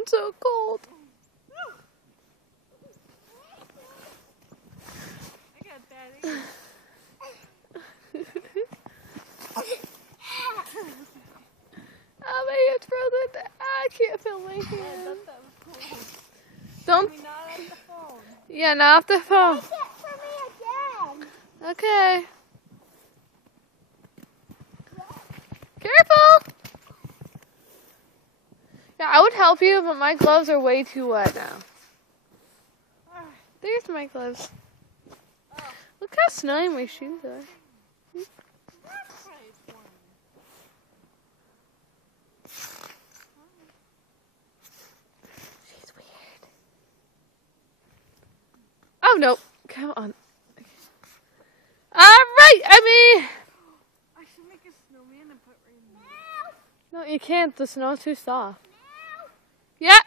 I'm so cold. I got that. Oh, my hand's frozen. I can't feel my hand. Don't. Not on the phone. Yeah, not off the phone. Make it for me again. Okay. Careful. Yeah, I would help you, but my gloves are way too wet now. There's my gloves. Look how snowy my shoes are. She's weird. Oh, no. Come on. Alright, Emmy! I should make a snowman and put rain in it. No, you can't. The snow's too soft. Yep.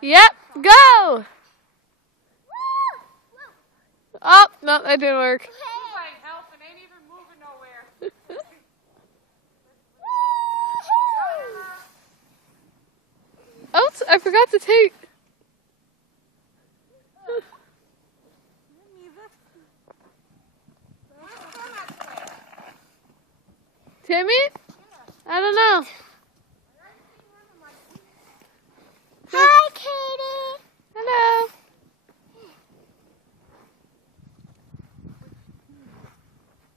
Yep. Go! Oh, no, that didn't work. Nobody helping, ain't even moving nowhere. Oops, I forgot to take. Timmy? I don't know. Hi, Katie. Hello.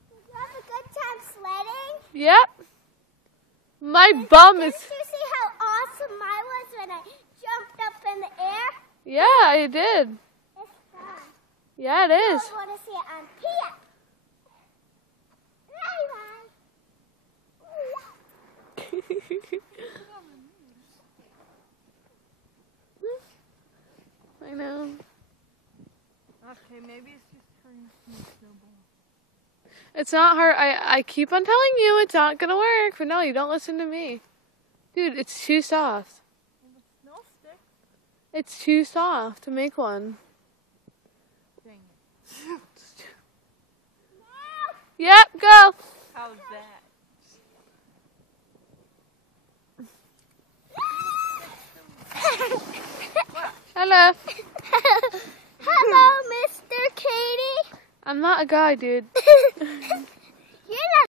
Did you have a good time sledding? Yep. My bum is. Did you see how awesome I was when I jumped up in the air? Yeah, I did. It's fun. Yeah, it is. I want to see it on Pia. I know. Okay, maybe it's just turning into a snowball. It's not hard. I keep on telling you it's not gonna work, but no, you don't listen to me. Dude, it's too soft. Well, the snow sticks. It's too soft to make one. Dang it. Yep, go. How's that? Hello. Hello, Mr. Katie. I'm not a guy, dude.